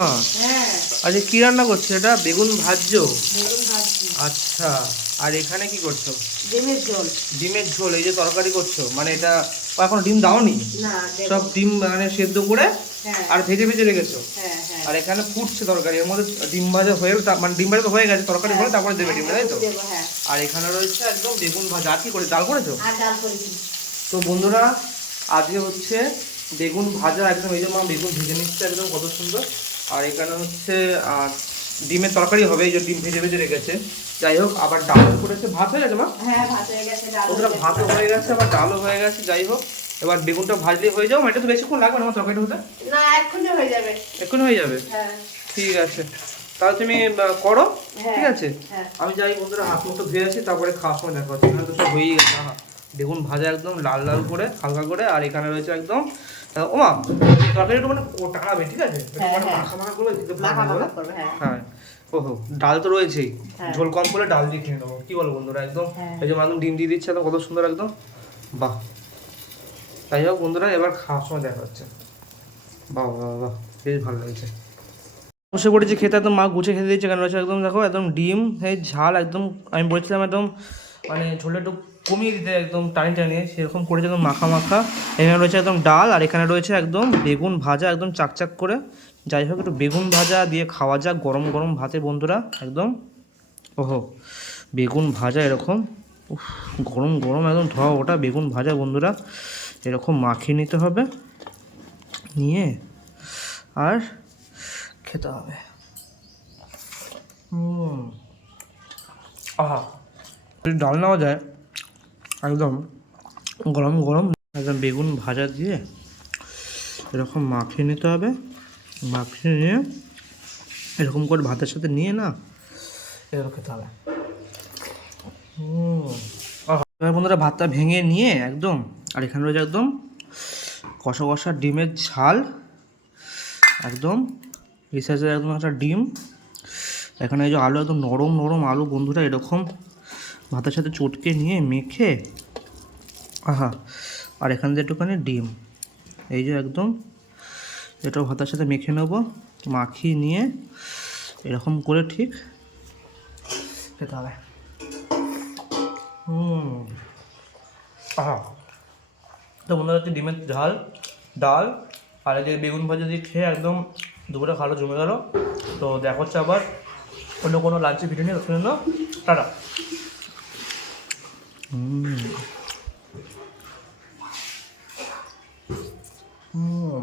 আচ্ছা, কি রান্না করছো? এটা বেগুন ভাজছো? আচ্ছা, আর এখানে কি করছো? ডিমের ঝোল। এই যে তরকারি করছো, মানে এটা এখন ডিম দাওনি? সব ডিম মানে সেদ্ধ করে আর ভেজে ভেজে রেখেছো। আর এখানে ফুটছে তরকারি, এর মধ্যে ডিম ভাজা হয়ে মানে ডিম ভাজা তো হয়ে গেছে, তরকারি হলে তারপরে দেবে ডিম, তাই তো? আর এখানে রয়েছে একদম বেগুন ভাজা। আর কি করে ডাল করেছো? তো বন্ধুরা, আজকে হচ্ছে বেগুন ভাজা একদম, এই যে মা বেগুন ভেজে নিচ্ছে একদম কত সুন্দর। আর এখানে হচ্ছে ডিমের তরকারি হবে, এই যে ডিম ভেজে ভেজে রেখেছে। যাই হোক, আবার ডাল করেছে। ভাত হয়ে গেছে মা? ওটা ভাতও হয়ে গেছে, আবার ডালও হয়ে গেছে। যাই হোক, এবার বেগুনটা ভাজলেই হয়ে যাবে। এটা তো বেশিক্ষণ লাগবে না আমার তরকারিটা হতে? না, এক্ষুনি হয়ে যাবে। এক্ষুনি হয়ে যাবে? ঠিক আছে, তাহলে তুমি করো। ঠিক আছে, আমি যাই বন্ধুরা, হাত মুখটা ধুয়ে আসি, তারপরে খাওয়ার সময় দেখা হচ্ছে। এখানে তো সব হয়েই গেছে। বেগুন ভাজা একদম লাল লাল করে, হালকা করে। আর এখানে রয়েছে একদম ওমা তরকারি একটু মানে টানাবে, ঠিক আছে? মাখা মাখা করবে, হ্যাঁ। ওহো, ডাল তো রয়েছেই, ঝোল কম করে ডাল দিয়ে খেয়ে নেবো। কি বলো বন্ধুরা? একদম এই যে মানুষ ডিম দিয়ে দিচ্ছে, একদম কত সুন্দর একদম, বাহ। তাই হোক বন্ধুরা, এবার খাওয়ার সময় দেখা হচ্ছে। বাহ বাহ বাহ, বেশ ভালো লাগছে। বসে পড়েছি খেতে, একদম মা গুছিয়ে খেতে দিয়েছে। কেন রয়েছে একদম, দেখো একদম ডিম, এই ঝাল একদম। আমি বলেছিলাম একদম মানে ঝোলটা একটু কমিয়ে দিতে, একদম টানি টানিয়ে, সেরকম করেছে একদম মাখা মাখা। এখানে রয়েছে একদম ডাল, আর এখানে রয়েছে একদম বেগুন ভাজা একদম চাকচাক করে। যাই হোক, একটু বেগুন ভাজা দিয়ে খাওয়া যাক গরম গরম ভাতে বন্ধুরা একদম। ওহো, বেগুন ভাজা এরকম গরম গরম একদম ধোয়া ওটা বেগুন ভাজা বন্ধুরা, এরকম মাখিয়ে নিতে হবে, নিয়ে আর খেতে হবে। আহা, ডাল নেওয়া যায় একদম গরম গরম, একদম বেগুন ভাজা দিয়ে এরকম মাখিয়ে নিতে হবে। মাখিয়ে নিয়ে এরকম করে ভাতের সাথে নিয়ে না এরকম খেতে হবে। এবার বন্ধুরা, ভাতটা ভেঙে নিয়ে একদম, আর এখানে রয়েছে একদম কষা কষা ডিমের ঝাল, একদম রিসার্চের একদম একটা ডিম। এখানে এই যে আলু, একদম নরম নরম আলু বন্ধুরা, এরকম ভাতের সাথে চটকে নিয়ে মেখে, আহা। আর এখান থেকে একটুখানি ডিম, এই যে একদম এটাও ভাতের সাথে মেখে নেবো, মাখিয়ে নিয়ে এরকম করে ঠিক খেতে হবে। আহা, তো মনে হচ্ছে ডিমের ঝাল, ডাল আর এই যে বেগুন ভাজা দিয়ে খেয়ে একদম দুপুরে ভালো জমে গেল। তো দেখা হচ্ছে আবার অন্য কোনো লাঞ্চের ভিডিও নিয়ে, শুনে নাও, টাটা। হুম।